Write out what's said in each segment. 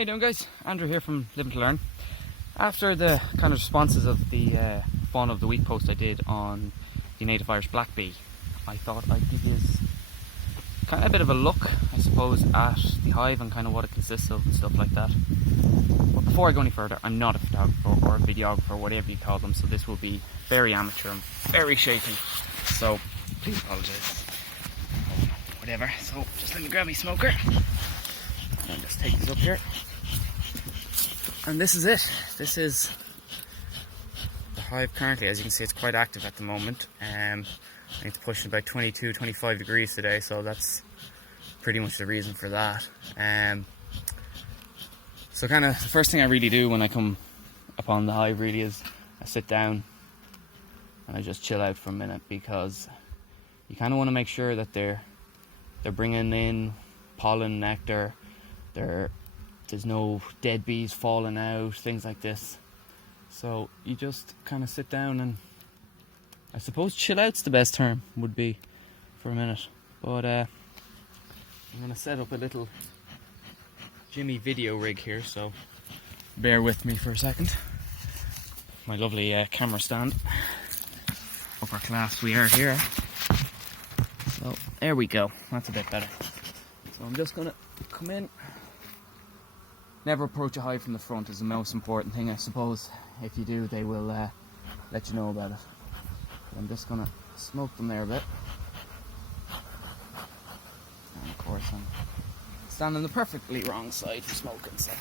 How you doing, guys? Andrew here from Living to Learn. After the kind of responses of the Fauna of the Week post I did on the native Irish black bee, I thought I'd give you kind of a bit of a look, I suppose, at the hive and kind of what it consists of and stuff like that. But before I go any further, I'm not a photographer or a videographer, whatever you call them, so this will be very amateur and very shaky. So please apologise. Whatever. So just let me grab my smoker and just take this up here. And this is it. This is the hive currently. As you can see, it's quite active at the moment. I think it's pushing about 22, 25 degrees today, so that's pretty much the reason for that. So kind of the first thing I really do when I come upon the hive really is I sit down and I just chill out for a minute, because you kind of want to make sure that they're bringing in pollen, nectar, there's no dead bees falling out, things like this. So you just kind of sit down and I suppose chill out's the best term would be for a minute. But I'm going to set up a little Jimmy video rig here, so bear with me for a second. My lovely camera stand. Upper class we are here. So there we go, that's a bit better. So I'm just going to come in. Never approach a hive from the front is the most important thing, I suppose. If you do, they will let you know about it. But I'm just going to smoke them there a bit. And of course I'm standing the perfectly wrong side for smoking, so.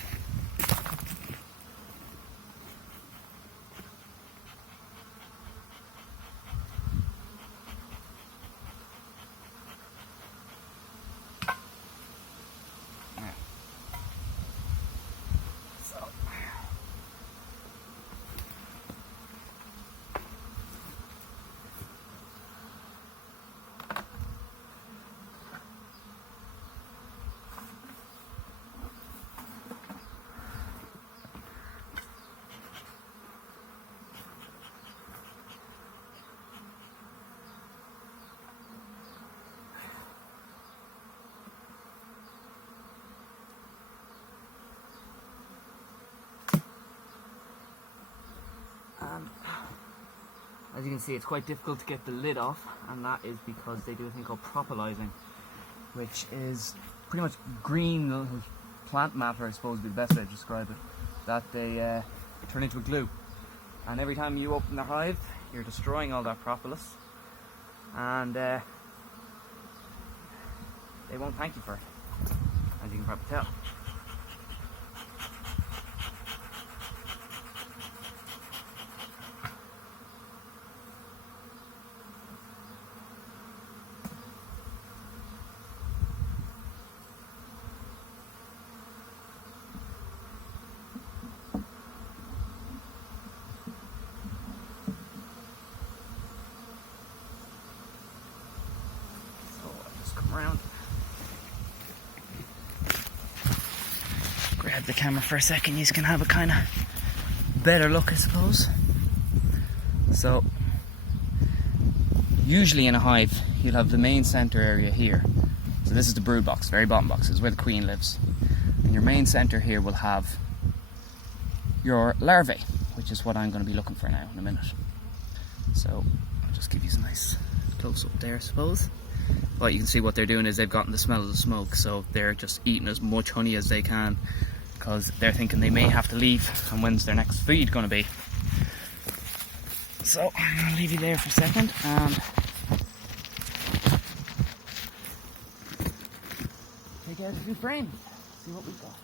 As you can see, it's quite difficult to get the lid off, and that is because they do a thing called propylizing, which is pretty much green plant matter, I suppose would be the best way to describe it, that they turn into a glue. And every time you open the hive, you're destroying all that propolis, and they won't thank you for it, as you can probably tell. Around. Grab the camera for a second, you can have a kind of better look, I suppose. So usually in a hive you'll have the main center area here. So this is the brood box, very bottom box, this is where the queen lives. And your main center here will have your larvae, which is what I'm going to be looking for now in a minute. So I'll just give you a nice close up there, I suppose. Well, you can see what they're doing is they've gotten the smell of the smoke, so they're just eating as much honey as they can, because they're thinking they may have to leave, and when's their next feed going to be. So I'm going to leave you there for a second and take out a few frames, see what we've got.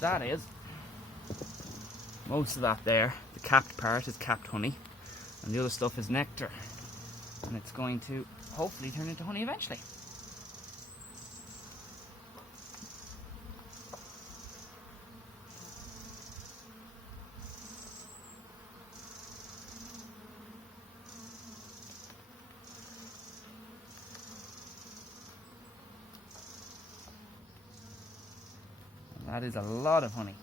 That is, most of that there, the capped part is capped honey, and the other stuff is nectar, and it's going to hopefully turn into honey eventually. That is a lot of honey.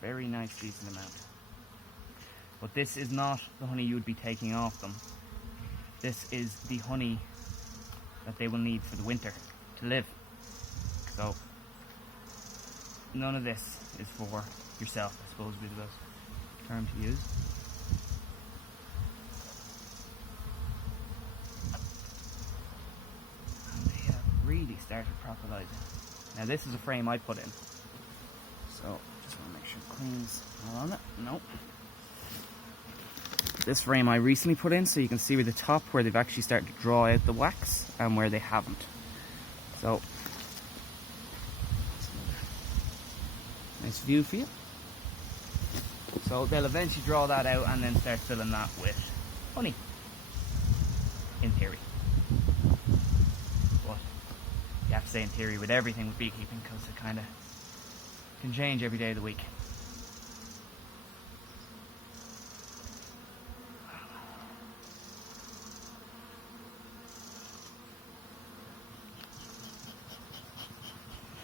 Very nice, decent amount. But this is not the honey you would be taking off them. This is the honey that they will need for the winter to live. So none of this is for yourself, I suppose would be the best term to use. And they have really started propagizing. Now this is a frame I put in. So just want to make sure it cleans all on it. Nope. This frame I recently put in, so you can see with the top where they've actually started to draw out the wax and where they haven't. So, nice view for you. So they'll eventually draw that out and then start filling that with honey, in theory. But you have to say in theory with everything with beekeeping, because it kind of can change every day of the week.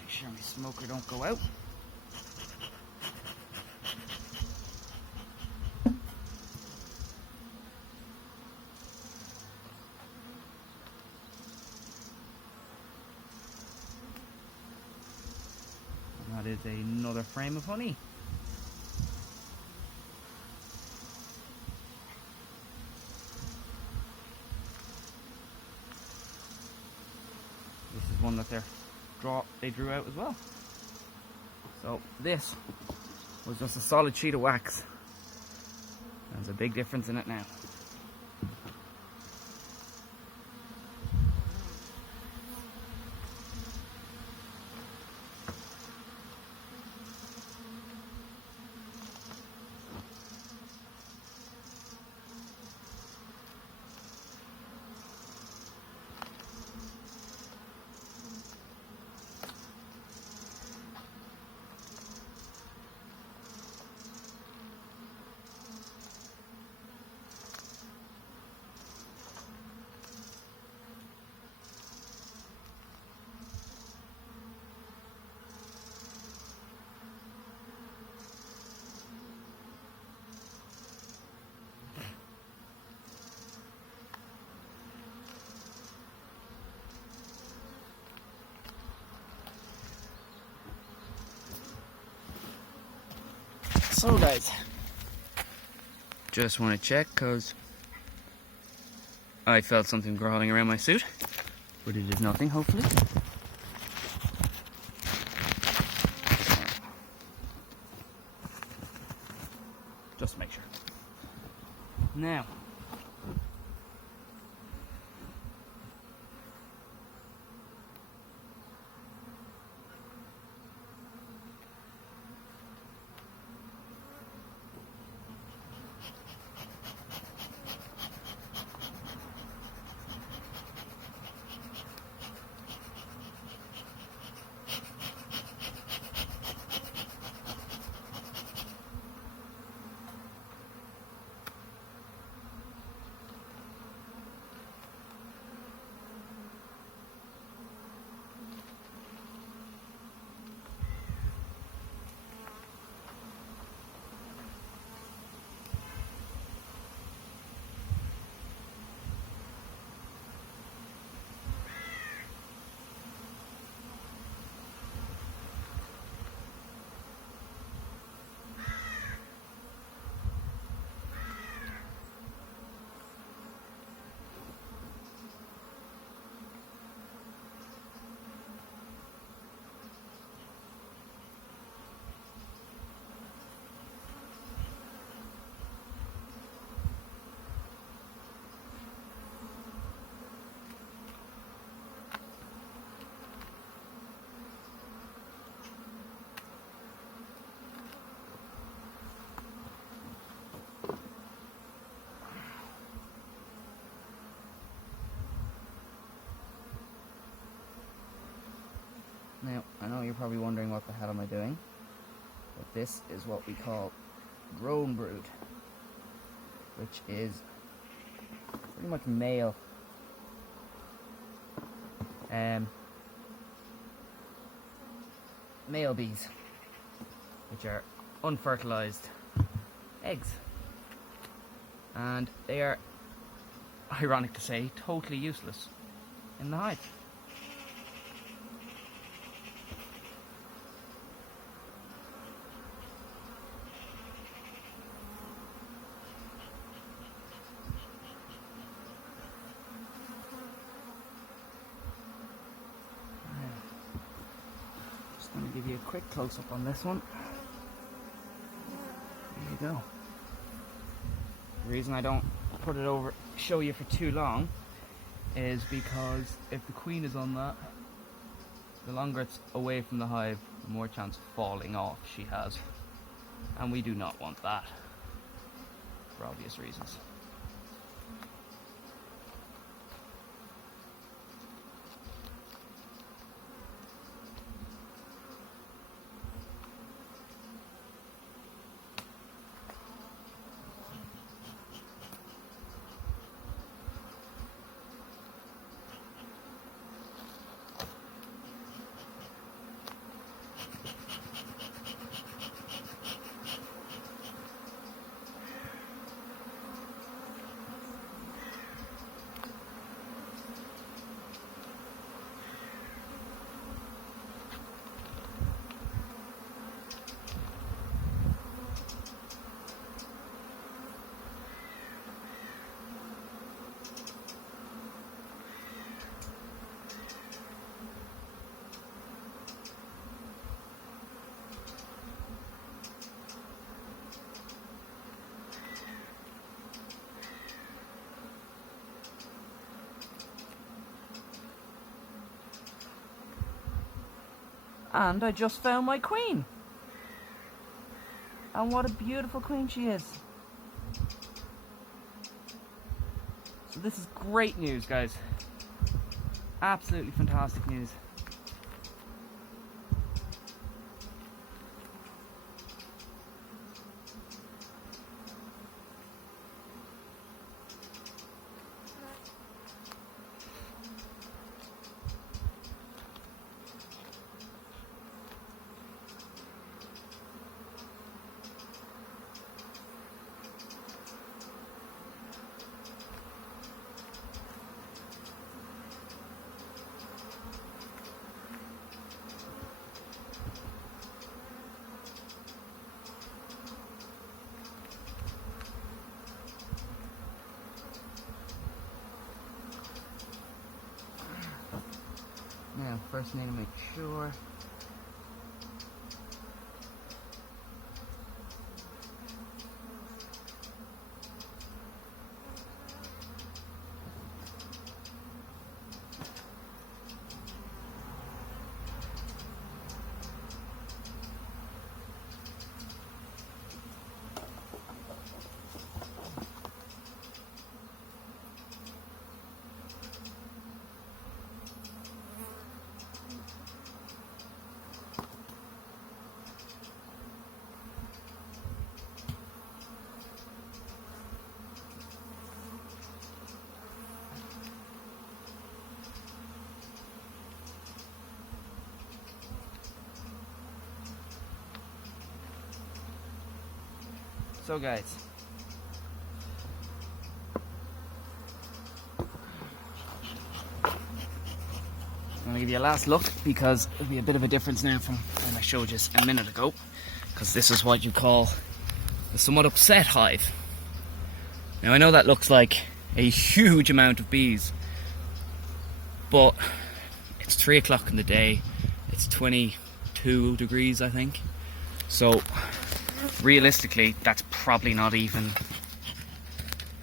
Make sure my smoker don't go out. That is another frame of honey. This is one that they drew out as well. So this was just a solid sheet of wax. There's a big difference in it now. So guys, just want to check because I felt something crawling around my suit, but it is nothing, hopefully. Just to make sure. Now, I know you're probably wondering what the hell am I doing, but this is what we call drone brood, which is pretty much male male bees, which are unfertilized eggs. And they are, ironic to say, totally useless in the hive. Just going to give you a quick close-up on this one. There you go. The reason I don't put it over, show you for too long, is because if the queen is on that, the longer it's away from the hive, the more chance of falling off she has. And we do not want that, for obvious reasons. And I just found my queen. And what a beautiful queen she is. So this is great news, guys. Absolutely fantastic news. Now, first need to make sure. So guys, I'm going to give you a last look because there'll be a bit of a difference now from when I showed you a minute ago, because this is what you call a somewhat upset hive. Now I know that looks like a huge amount of bees, but it's 3 o'clock in the day, it's 22 degrees I think, so realistically that's probably not even,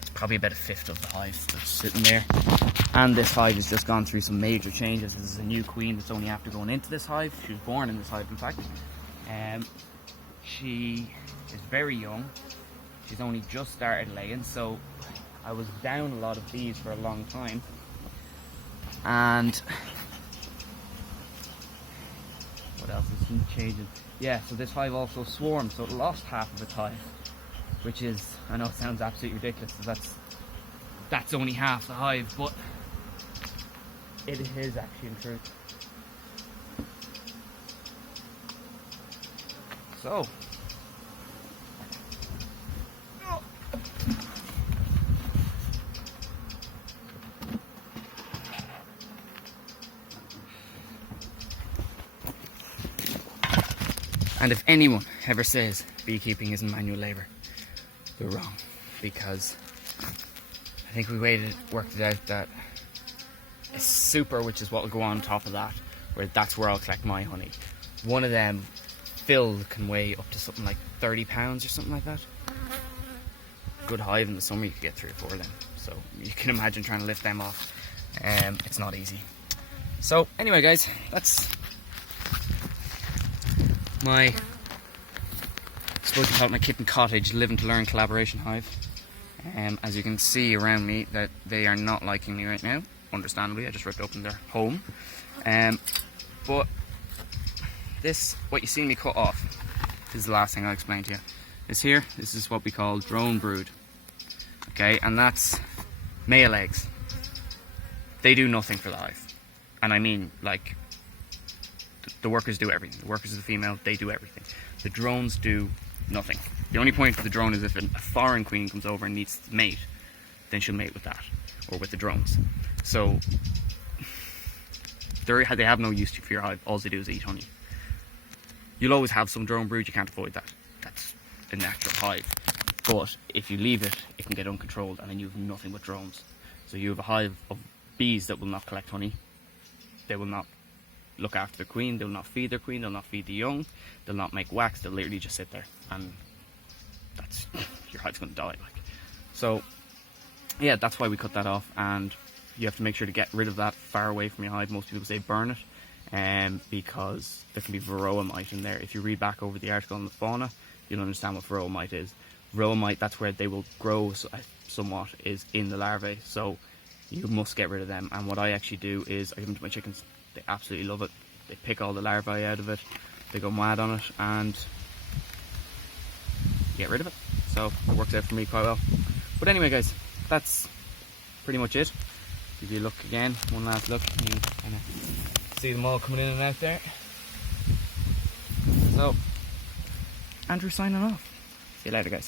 it's probably about a fifth of the hive that's sitting there. And this hive has just gone through some major changes. This is a new queen that's only after going into this hive. She was born in this hive in fact. She is very young, she's only just started laying, so I was down a lot of bees for a long time. And what else is changing? Yeah, so this hive also swarmed, so it lost half of its hive, which is, I know it sounds absolutely ridiculous, that's only half the hive, but it is actually in truth. So, and if anyone ever says beekeeping isn't manual labour, they're wrong, because I think we worked it out that a super, which is what will go on top of that, where that's where I'll collect my honey. One of them filled can weigh up to something like 30 pounds or something like that. Good hive in the summer, you could get 3 or 4 of them. So you can imagine trying to lift them off. It's not easy. So anyway, guys, that's my, I suppose you call it my kitten cottage, live and to learn collaboration hive. As you can see around me, that they are not liking me right now. Understandably, I just ripped open their home. But this, what you see me cut off, is the last thing I'll explain to you. This here, this is what we call drone brood. Okay, and that's male eggs. They do nothing for the hive. And I mean, like, the workers do everything. The workers are the female, they do everything. The drones do nothing. The only point of the drone is if a foreign queen comes over and needs to mate, then she'll mate with that, or with the drones. So they have no use for your hive. All they do is eat honey. You'll always have some drone brood, you can't avoid that. That's a natural hive. But if you leave it, it can get uncontrolled, and then you have nothing but drones. So you have a hive of bees that will not collect honey. They will not look after their queen, they'll not feed their queen, they'll not feed the young, they'll not make wax, they'll literally just sit there, and that's, your hive's going to die. Like. So yeah, that's why we cut that off, and you have to make sure to get rid of that far away from your hive. Most people say burn it, because there can be varroa mite in there. If you read back over the article on the fauna, you'll understand what varroa mite is. Varroa mite, that's where they will grow somewhat, is in the larvae, so you must get rid of them. And what I actually do is I give them to my chickens. They absolutely love it. They pick all the larvae out of it, they go mad on it, and get rid of it. So it works out for me quite well. But anyway, guys, that's pretty much it. Give you a look again, one last look. You can kind of see them all coming in and out there. So, Andrew signing off. See you later, guys.